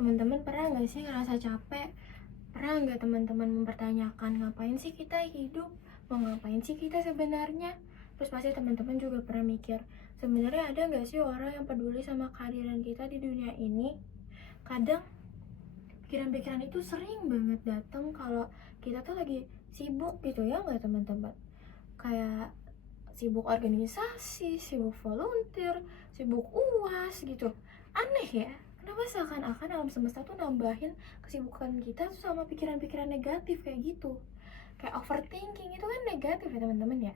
Teman-teman pernah nggak sih ngerasa capek? Pernah nggak teman-teman mempertanyakan ngapain sih kita hidup? Mau ngapain sih kita sebenarnya? Terus pasti teman-teman juga pernah mikir, sebenarnya ada nggak sih orang yang peduli sama kehadiran kita di dunia ini? Kadang pikiran-pikiran itu sering banget datang kalau kita tuh lagi sibuk gitu ya nggak teman-teman? Kayak sibuk organisasi, sibuk volunteer, sibuk UAS gitu. Aneh ya, kenapa seakan-akan alam semesta tuh nambahin kesibukan kita tuh sama pikiran-pikiran negatif kayak gitu. Kayak overthinking itu kan negatif ya teman-teman ya.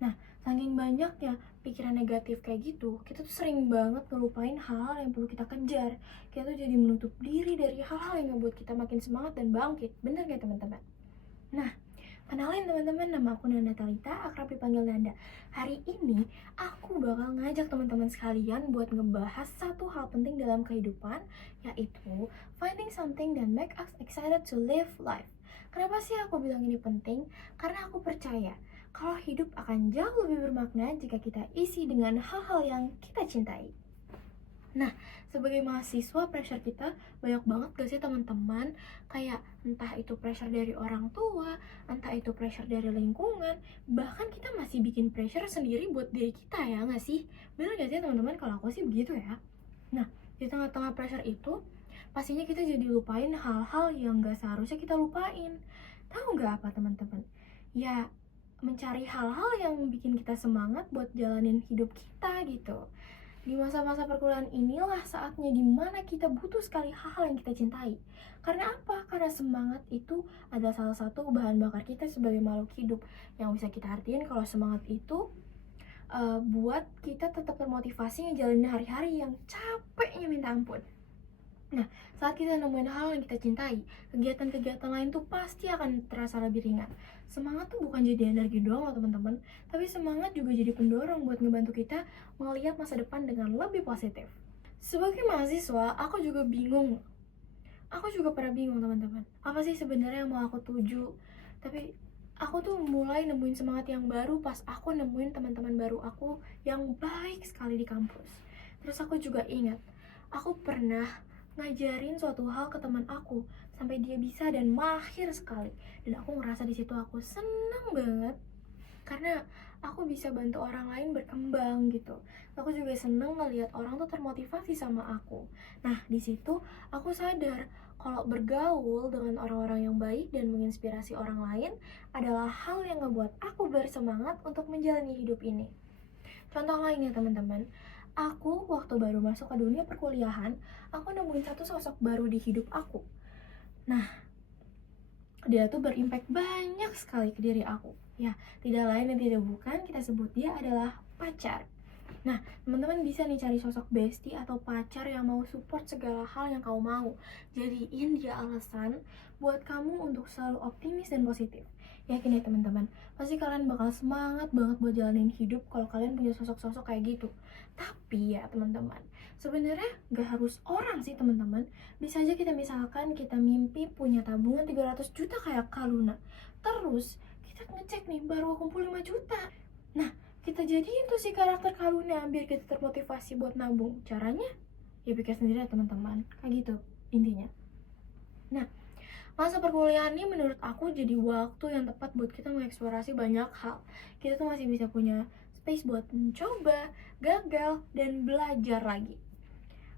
Nah, saking banyaknya pikiran negatif kayak gitu, kita tuh sering banget ngelupain hal-hal yang perlu kita kejar. Kita tuh jadi menutup diri dari hal-hal yang ngebuat kita makin semangat dan bangkit. Bener gak teman-teman? Nah, kenalin teman-teman, nama aku Nanda Talita, akrab dipanggil Nanda. Hari ini aku bakal ngajak teman-teman sekalian buat ngebahas satu hal penting dalam kehidupan, yaitu finding something that make us excited to live life. Kenapa sih aku bilang ini penting? Karena aku percaya kalau hidup akan jauh lebih bermakna jika kita isi dengan hal-hal yang kita cintai. Nah, sebagai mahasiswa pressure kita banyak banget gak sih teman-teman? Kayak entah itu pressure dari orang tua, entah itu pressure dari lingkungan, bahkan kita masih bikin pressure sendiri buat diri kita ya gak sih? Bener gak sih teman-teman? Kalau aku sih begitu ya. Nah, di tengah-tengah pressure itu, pastinya kita jadi lupain hal-hal yang gak seharusnya kita lupain. Tahu gak apa teman-teman? Ya, mencari hal-hal yang bikin kita semangat buat jalanin hidup kita gitu. Di masa-masa perkuliahan inilah saatnya dimana kita butuh sekali hal-hal yang kita cintai. Karena apa? Karena semangat itu adalah salah satu bahan bakar kita sebagai makhluk hidup. Yang bisa kita artiin kalau semangat itu buat kita tetap termotivasi ngejalanin hari-hari yang capeknya minta ampun. Nah, saat kita nemuin hal yang kita cintai, kegiatan-kegiatan lain tuh pasti akan terasa lebih ringan. Semangat tuh bukan jadi energi doang loh teman-teman, tapi semangat juga jadi pendorong buat ngebantu kita melihat masa depan dengan lebih positif. Sebagai mahasiswa, aku juga bingung. Aku juga pernah bingung teman-teman. Apa sih sebenarnya yang mau aku tuju? Tapi aku tuh mulai nemuin semangat yang baru pas aku nemuin teman-teman baru aku yang baik sekali di kampus. Terus aku juga ingat, aku pernah ngajarin suatu hal ke teman aku sampai dia bisa dan mahir sekali, dan aku ngerasa di situ aku senang banget karena aku bisa bantu orang lain berkembang gitu. Aku juga seneng ngelihat orang tuh termotivasi sama aku. Nah, di situ aku sadar kalau bergaul dengan orang-orang yang baik dan menginspirasi orang lain adalah hal yang ngebuat aku bersemangat untuk menjalani hidup ini. Contoh lainnya teman-teman, aku waktu baru masuk ke dunia perkuliahan, aku nemuin satu sosok baru di hidup aku. Nah, dia tuh berimpact banyak sekali ke diri aku. Ya, tidak lain dan tidak bukan, kita sebut dia adalah pacar. Nah, teman-teman bisa nih cari sosok bestie atau pacar yang mau support segala hal yang kamu mau. Jadiin dia alasan buat kamu untuk selalu optimis dan positif. Yakin ya teman-teman, pasti kalian bakal semangat banget buat jalanin hidup kalau kalian punya sosok-sosok kayak gitu. Tapi ya teman-teman, sebenarnya gak harus orang sih teman-teman. Bisa aja kita misalkan kita mimpi punya tabungan 300 juta kayak Kaluna. Terus kita ngecek nih baru kumpul 5 juta. Nah, kita jadiin tuh si karakter Kaluna biar kita termotivasi buat nabung. Caranya ya pikir sendiri ya teman-teman. Kayak gitu intinya. Nah, masa perkuliahan ini menurut aku jadi waktu yang tepat buat kita mengeksplorasi banyak hal. Kita tuh masih bisa punya space buat mencoba, gagal, dan belajar lagi.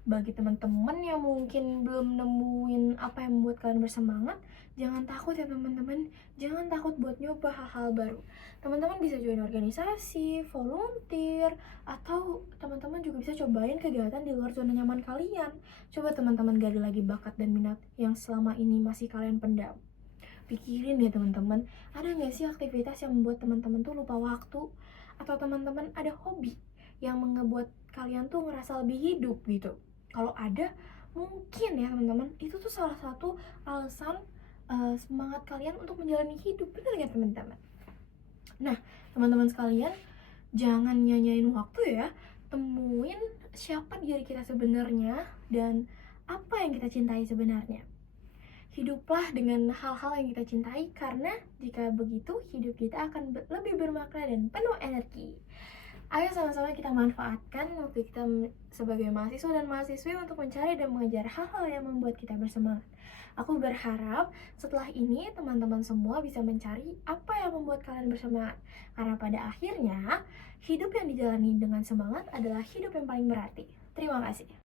Bagi teman-teman yang mungkin belum nemuin apa yang membuat kalian bersemangat, jangan takut ya teman-teman. Jangan takut buat nyoba hal-hal baru. Teman-teman bisa join organisasi, volunteer, atau teman-teman juga bisa cobain kegiatan di luar zona nyaman kalian. Coba teman-teman gali lagi bakat dan minat yang selama ini masih kalian pendam. Pikirin deh teman-teman, ada nggak sih aktivitas yang membuat teman-teman tuh lupa waktu? Atau teman-teman ada hobi yang ngebuat kalian tuh ngerasa lebih hidup gitu? Kalau ada, mungkin ya teman-teman, itu tuh salah satu alasan semangat kalian untuk menjalani hidup. Bener gak teman-teman? Nah, teman-teman sekalian, jangan nyanyain waktu ya. Temuin siapa diri kita sebenarnya dan apa yang kita cintai sebenarnya. Hiduplah dengan hal-hal yang kita cintai, karena jika begitu hidup kita akan lebih bermakna dan penuh energi. Ayo sama-sama kita manfaatkan waktu kita sebagai mahasiswa dan mahasiswi untuk mencari dan mengejar hal-hal yang membuat kita bersemangat. Aku berharap setelah ini teman-teman semua bisa mencari apa yang membuat kalian bersemangat. Karena pada akhirnya, hidup yang dijalani dengan semangat adalah hidup yang paling berarti. Terima kasih.